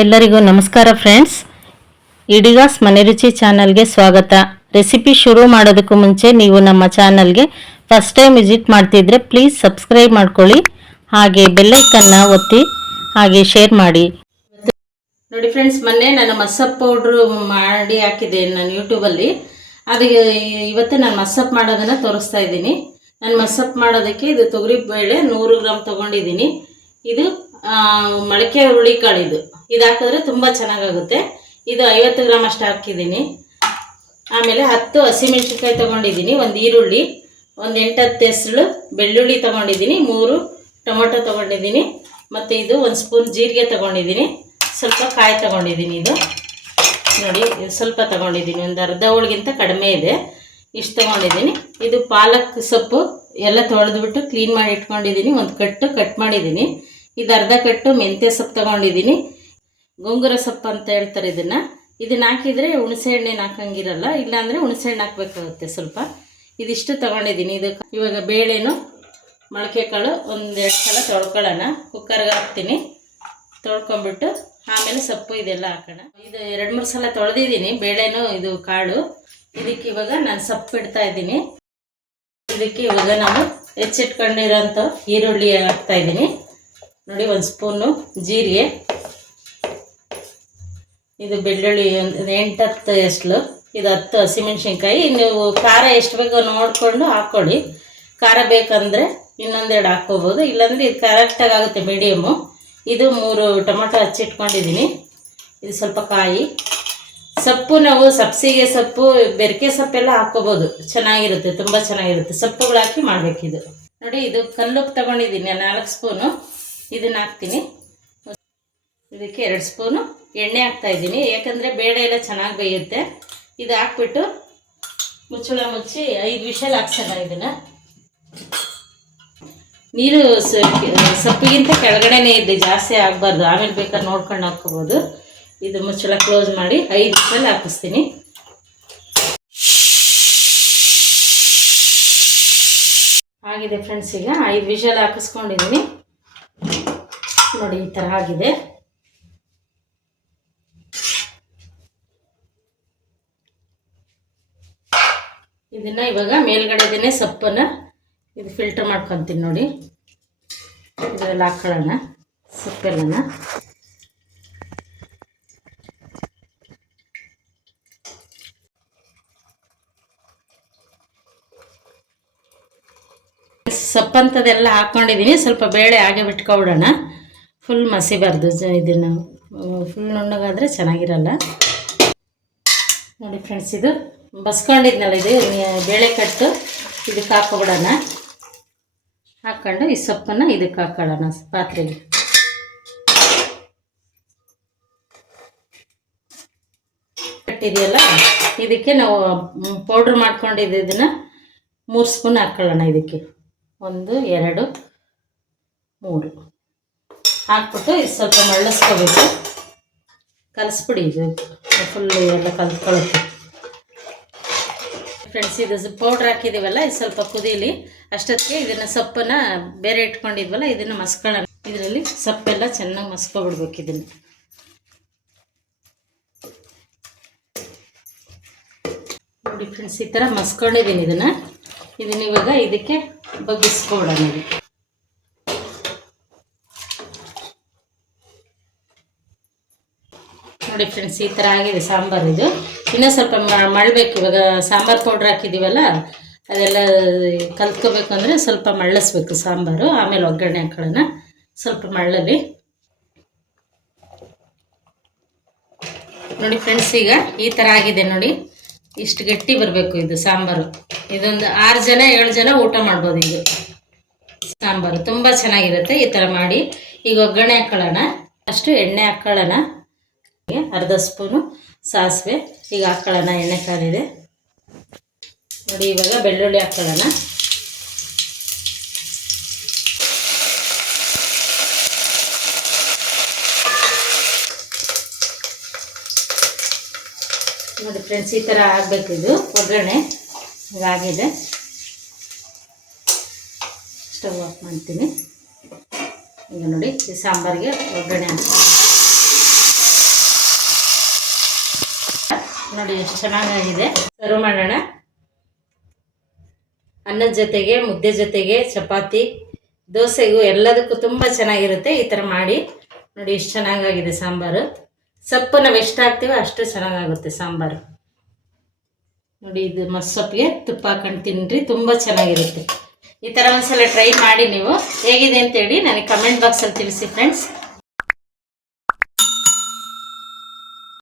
ಎಲ್ಲರಿಗೂ ನಮಸ್ಕಾರ ಫ್ರೆಂಡ್ಸ್ ಇಡಿಗಾಸ್ ಮನೆ ರುಚಿ ಚಾನಲ್ಗೆ ಸ್ವಾಗತ. ರೆಸಿಪಿ ಶುರು ಮಾಡೋದಕ್ಕೂ ಮುಂಚೆ ನೀವು ನಮ್ಮ ಚಾನಲ್ಗೆ ಫಸ್ಟ್ ಟೈಮ್ ವಿಸಿಟ್ ಮಾಡ್ತಿದ್ರೆ ಪ್ಲೀಸ್ ಸಬ್ಸ್ಕ್ರೈಬ್ ಮಾಡ್ಕೊಳ್ಳಿ. ಹಾಗೆ ಬೆಲ್ಲೈಕನ್ನ ಒತ್ತಿ ಹಾಗೆ ಶೇರ್ ಮಾಡಿ. ನೋಡಿ ಫ್ರೆಂಡ್ಸ್ ಮೊನ್ನೆ ನಾನು ಮಸಪ್ ಪೌಡ್ರು ಮಾಡಿ ಹಾಕಿದ್ದೆ ನಾನು ಯೂಟ್ಯೂಬಲ್ಲಿ ಅದಕ್ಕೆ ಇವತ್ತು ನಾನು ಮಸಪ್ ಮಾಡೋದನ್ನು ತೋರಿಸ್ತಾ ಇದ್ದೀನಿ. ನಾನು ಮಸಪ್ ಮಾಡೋದಕ್ಕೆ ಇದು ತೊಗರಿ ಬೇಳೆ ನೂರು ಗ್ರಾಮ್ ತೊಗೊಂಡಿದ್ದೀನಿ. ಇದು ಮೊಳಕೆ ಹುರುಳಿಕಾಳು ಇದು ಹಾಕಿದ್ರೆ ತುಂಬ ಚೆನ್ನಾಗಾಗುತ್ತೆ. ಇದು ಐವತ್ತು ಗ್ರಾಮ್ ಅಷ್ಟು ಹಾಕಿದ್ದೀನಿ. ಆಮೇಲೆ ಹತ್ತು ಹಸಿಮೆಣಸಿನ್ಕಾಯಿ ತೊಗೊಂಡಿದ್ದೀನಿ, ಒಂದು ಈರುಳ್ಳಿ, ಒಂದು ಎಂಟತ್ತು ಹೆಸಳು, ಬೆಳ್ಳುಳ್ಳಿ ತೊಗೊಂಡಿದ್ದೀನಿ, ಮೂರು ಟೊಮೊಟೊ ತೊಗೊಂಡಿದ್ದೀನಿ, ಮತ್ತು ಇದು ಒಂದು ಸ್ಪೂನ್ ಜೀರಿಗೆ ತೊಗೊಂಡಿದ್ದೀನಿ, ಸ್ವಲ್ಪ ಕಾಯಿ ತೊಗೊಂಡಿದ್ದೀನಿ ಇದು. ನೋಡಿ ಸ್ವಲ್ಪ ತೊಗೊಂಡಿದ್ದೀನಿ, ಒಂದು ಅರ್ಧ ಹೋಳಿಗಿಂತ ಕಡಿಮೆ ಇದೆ. ಇಷ್ಟು ತೊಗೊಂಡಿದ್ದೀನಿ. ಇದು ಪಾಲಕ್ ಸೊಪ್ಪು, ಎಲ್ಲ ತೊಳೆದ್ಬಿಟ್ಟು ಕ್ಲೀನ್ ಮಾಡಿ ಇಟ್ಕೊಂಡಿದ್ದೀನಿ, ಒಂದು ಕಟ್ಟು ಕಟ್ ಮಾಡಿದ್ದೀನಿ. ಇದು ಅರ್ಧ ಕಟ್ಟು ಮೆಂತ್ಯ ಸೊಪ್ಪು ತೊಗೊಂಡಿದ್ದೀನಿ. ಗೋಂಗೂರ ಸೊಪ್ಪು ಅಂತ ಹೇಳ್ತಾರೆ ಇದನ್ನು. ಇದನ್ನ ಹಾಕಿದರೆ ಹುಣಸೆ ಹಣ್ಣೇನು ಹಾಕಂಗಿರಲ್ಲ, ಇಲ್ಲಾಂದರೆ ಹುಣಸೆ ಹಣ್ಣು ಹಾಕಬೇಕಾಗುತ್ತೆ ಸ್ವಲ್ಪ. ಇದಿಷ್ಟು ತೊಗೊಂಡಿದ್ದೀನಿ. ಇದು ಇವಾಗ ಬೇಳೆನು ಮೊಳಕೆ ಕಾಳು ಒಂದೆರಡು ಸಲ ತೊಳ್ಕೊಳ್ಳೋಣ. ಕುಕ್ಕರ್ಗೆ ಹಾಕ್ತೀನಿ. ತೊಳ್ಕೊಂಬಿಟ್ಟು ಆಮೇಲೆ ಸೊಪ್ಪು ಇದೆಲ್ಲ ಹಾಕೋಣ. ಇದು ಎರಡು ಮೂರು ಸಲ ತೊಳೆದಿದ್ದೀನಿ, ಬೇಳೆನೂ, ಇದು ಕಾಳು. ಇದಕ್ಕೆ ಇವಾಗ ನಾನು ಸೊಪ್ಪು ಇಡ್ತಾ ಇದ್ದೀನಿ. ಇದಕ್ಕೆ ಇವಾಗ ನಾನು ಹೆಚ್ಚಿಟ್ಕೊಂಡಿರೋಂಥ ಈರುಳ್ಳಿ ಹಾಕ್ತಾ ಇದ್ದೀನಿ. ನೋಡಿ, ಒಂದು ಸ್ಪೂನು ಜೀರಿಗೆ. ಇದು ಬೆಳ್ಳುಳ್ಳಿ ಒಂದು ಹತ್ತು ಎಸ್ಲು. ಇದು ಹತ್ತು ಹಸಿಮೆಣ್ಸಿನ್ಕಾಯಿ. ನೀವು ಖಾರ ಎಷ್ಟು ಬೇಕೋ ನೋಡಿಕೊಂಡು ಹಾಕ್ಕೊಳ್ಳಿ ಖಾರ ಬೇಕಂದರೆ ಇನ್ನೊಂದೆರಡು ಹಾಕ್ಕೋಬೋದು. ಇಲ್ಲಾಂದರೆ ಇದು ಕರೆಕ್ಟಾಗಿ ಆಗುತ್ತೆ ಮೀಡಿಯಮ್ಮು ಇದು ಮೂರು ಟೊಮೊಟೊ ಹಚ್ಚಿಟ್ಕೊಂಡಿದ್ದೀನಿ ಇದು ಸ್ವಲ್ಪ ಕಾಯಿ. ಸೊಪ್ಪು ನಾವು ಸಬ್ಸಿಗೆ ಸೊಪ್ಪು, ಬೆರಕೆ ಸೊಪ್ಪೆಲ್ಲ ಹಾಕ್ಕೋಬೋದು. ಚೆನ್ನಾಗಿರುತ್ತೆ, ತುಂಬ ಚೆನ್ನಾಗಿರುತ್ತೆ. ಸೊಪ್ಪುಗಳು ಹಾಕಿ ಮಾಡಬೇಕಿದು. ನೋಡಿ, ಇದು ಕಲ್ಲುಪ್ಪು ತೊಗೊಂಡಿದ್ದೀನಿ, ನಾಲ್ಕು ಸ್ಪೂನು. ಇದನ್ನು ಹಾಕ್ತೀನಿ. ಇದಕ್ಕೆ ಎರಡು ಸ್ಪೂನು ಎಣ್ಣೆ ಹಾಕ್ತಾ ಇದ್ದೀನಿ. ಯಾಕಂದರೆ ಬೇಳೆ ಎಲ್ಲ ಚೆನ್ನಾಗಿ ಬೇಯುತ್ತೆ. ಇದು ಹಾಕ್ಬಿಟ್ಟು ಮುಚ್ಚಳ ಮುಚ್ಚಿ ಐದು ವಿಷಲ್ ಹಾಕ್ಸೋಣ ಇದನ್ನು. ನೀರು ಸಪ್ಪಿಗಿಂತ ಕೆಳಗಡೆನೇ ಇದೆ ಜಾಸ್ತಿ ಆಗಬಾರ್ದು. ಆಮೇಲೆ ಬೇಕಾದ್ರೆ ನೋಡ್ಕೊಂಡು ಹಾಕ್ಕೋಬೋದು. ಇದು ಮುಚ್ಚಳ ಕ್ಲೋಸ್ ಮಾಡಿ ಐದು ವಿಷಲ್ ಹಾಕಿಸ್ತೀನಿ. ಆಗಿದೆ ಫ್ರೆಂಡ್ಸ್, ಈಗ ಐದು ವಿಷಲ್ ಹಾಕಿಸ್ಕೊಂಡಿದ್ದೀನಿ. ನೋಡಿ, ಈ ಥರ ಆಗಿದೆ. ಇದನ್ನ ಇವಾಗ ಮೇಲ್ಗಡೆದೇ ಸೊಪ್ಪನ್ನು ಇದು ಫಿಲ್ಟರ್ ಮಾಡ್ಕೊತೀನಿ ನೋಡಿ. ಇದರಲ್ಲಿ ಹಾಕ್ಕೊಳ್ಳೋಣ ಸೊಪ್ಪೆಲ್ಲನ. ಸೊಪ್ಪಂಥದ್ದೆಲ್ಲ ಹಾಕ್ಕೊಂಡಿದ್ದೀನಿ ಸ್ವಲ್ಪ ಬೇಳೆ ಹಾಗೆ ಬಿಟ್ಕೊಬಿಡೋಣ. ಫುಲ್ ಮಸಿಬಾರ್ದು ಇದನ್ನು ಫುಲ್ ನುಣ್ಣಗಾದರೆ ಚೆನ್ನಾಗಿರಲ್ಲ. ನೋಡಿ ಫ್ರೆಂಡ್ಸ್ ಇದು ಬಸ್ಕೊಂಡಿದ್ನಲ್ಲ ಇದು ಬೇಳೆ ಕಟ್ಟು, ಇದಕ್ಕೆ ಹಾಕೋಬಿಡೋಣ ಹಾಕ್ಕೊಂಡು ಈ ಸೊಪ್ಪನ್ನು ಇದಕ್ಕೆ ಹಾಕೊಳ್ಳೋಣ ಪಾತ್ರೆಗೆ. ಕಟ್ಟಿದೆಯಲ್ಲ, ಇದಕ್ಕೆ ನಾವು ಪೌಡ್ರ್ ಮಾಡ್ಕೊಂಡಿದ್ದನ್ನು ಮೂರು ಸ್ಪೂನ್ ಹಾಕ್ಕೊಳ್ಳೋಣ ಇದಕ್ಕೆ. ಒಂದು, ಎರಡು, ಮೂರು. ಹಾಕ್ಬಿಟ್ಟು ಇದು ಸ್ವಲ್ಪ ಮಳ್ಳಿಸ್ಕೋಬೇಕು ಕಲಿಸ್ಬಿಡಿ ಇದು ಫುಲ್ಲು ಎಲ್ಲ ಕಲ್ತ್ಕೊಳ್ಳುತ್ತೆ ಫ್ರೆಂಡ್ಸ್ ಇದು ಪೌಡ್ರ್ ಹಾಕಿದ್ದೀವಲ್ಲ ಇದು ಸ್ವಲ್ಪ ಕುದೀಲಿ. ಅಷ್ಟೊತ್ತಿಗೆ ಇದನ್ನು ಸೊಪ್ಪನ್ನ ಬೇರೆ ಇಟ್ಕೊಂಡಿದ್ವಲ್ಲ, ಇದನ್ನು ಮಸ್ಕೊಳ್ಳೋಣ. ಇದರಲ್ಲಿ ಸೊಪ್ಪೆಲ್ಲ ಚೆನ್ನಾಗಿ ಮಸ್ಕೊಬಿಡ್ಬೇಕು ಇದನ್ನು. ನೋಡಿ ಫ್ರೆಂಡ್ಸ್ ಈ ಥರ ಮಸ್ಕೊಂಡಿದ್ದೀನಿ ಇದನ್ನು. ಇದನ್ನ ಇವಾಗ ಇದಕ್ಕೆ ಬಗ್ಗಿಸ್ಕೊಬಿಡೋಣ ನೋಡಿ ಫ್ರೆಂಡ್ಸ್ ಈ ಥರ ಆಗಿದೆ ಸಾಂಬಾರು ಇದು. ಇನ್ನೂ ಸ್ವಲ್ಪ ಮಳ್ಬೇಕು ಇವಾಗ ಸಾಂಬಾರು ಪೌಡ್ರ್ ಹಾಕಿದ್ದೀವಲ್ಲ ಅದೆಲ್ಲ ಕಲ್ತ್ಕೋಬೇಕು ಅಂದರೆ ಸ್ವಲ್ಪ ಮಳ್ಳಿಸ್ಬೇಕು ಸಾಂಬಾರು. ಆಮೇಲೆ ಒಗ್ಗರಣೆ ಹಾಕೊಳ್ಳೋಣ. ಸ್ವಲ್ಪ ಮಳ್ಳಲಿ. ನೋಡಿ ಫ್ರೆಂಡ್ಸ್, ಈಗ ಈ ಥರ ಆಗಿದೆ ನೋಡಿ. ಇಷ್ಟು ಗಟ್ಟಿ ಬರಬೇಕು ಇದು ಸಾಂಬಾರು. ಇದೊಂದು ಆರು ಜನ, ಏಳು ಜನ ಊಟ ಮಾಡ್ಬೋದು ಇದು ಸಾಂಬಾರು. ತುಂಬ ಚೆನ್ನಾಗಿರುತ್ತೆ ಈ ಥರ ಮಾಡಿ. ಈಗ ಒಗ್ಗರಣೆ ಹಾಕೊಳ್ಳೋಣ. ಅಷ್ಟು ಎಣ್ಣೆ ಹಾಕ್ಕೊಳ್ಳೋಣ ಅರ್ಧ ಸ್ಪೂನು. ಸಾಸಿವೆ, ಈಗ ಹಾಕ್ಕೊಳ್ಳೋಣ ಎಣ್ಣೆ ಕಾದಿದೆ ನೋಡಿ, ಇವಾಗ ಬೆಳ್ಳುಳ್ಳಿ ಹಾಕ್ಕೊಳ್ಳೋಣ ನೋಡಿ ಫ್ರೆಂಡ್ಸ್ ಈ ಥರ ಇದು, ಒಗ್ಗರಣೆ. ಇದಾಗಿದೆ ಸ್ಟವ್ ಆಫ್ ಮಾಡ್ತೀನಿ. ಈಗ ನೋಡಿ, ಈ ಸಾಂಬಾರಿಗೆ ಒಗ್ಗರಣೆ ಹಾಕಿ ನೋಡಿ ಎಷ್ಟು ಚೆನ್ನಾಗಾಗಿದೆ. ಸರ್ವ್ ಮಾಡೋಣ. ಅನ್ನದ ಜೊತೆಗೆ, ಮುದ್ದೆ ಜೊತೆಗೆ, ಚಪಾತಿ, ದೋಸೆಗೂ ಎಲ್ಲದಕ್ಕೂ ತುಂಬ ಚೆನ್ನಾಗಿರುತ್ತೆ ಈ ಥರ ಮಾಡಿ. ನೋಡಿ ಎಷ್ಟು ಚೆನ್ನಾಗಾಗಿದೆ ಸಾಂಬಾರು. ಸೊಪ್ಪು ನಾವು ಎಷ್ಟು ಹಾಕ್ತೀವೋ ಅಷ್ಟು ಚೆನ್ನಾಗಾಗುತ್ತೆ ಸಾಂಬಾರು. ನೋಡಿ ಇದು ಮಸ್ಸೊಪ್ಪಿಗೆ ತುಪ್ಪ ಹಾಕೊಂಡು ತಿನ್ನಿರಿ ತುಂಬ ಚೆನ್ನಾಗಿರುತ್ತೆ. ಈ ಥರ ಒಂದ್ಸಲ ಟ್ರೈ ಮಾಡಿ ನೀವು. ಹೇಗಿದೆ ಅಂತೇಳಿ ನನಗೆ ಕಮೆಂಟ್ ಬಾಕ್ಸಲ್ಲಿ ತಿಳಿಸಿ ಫ್ರೆಂಡ್ಸ್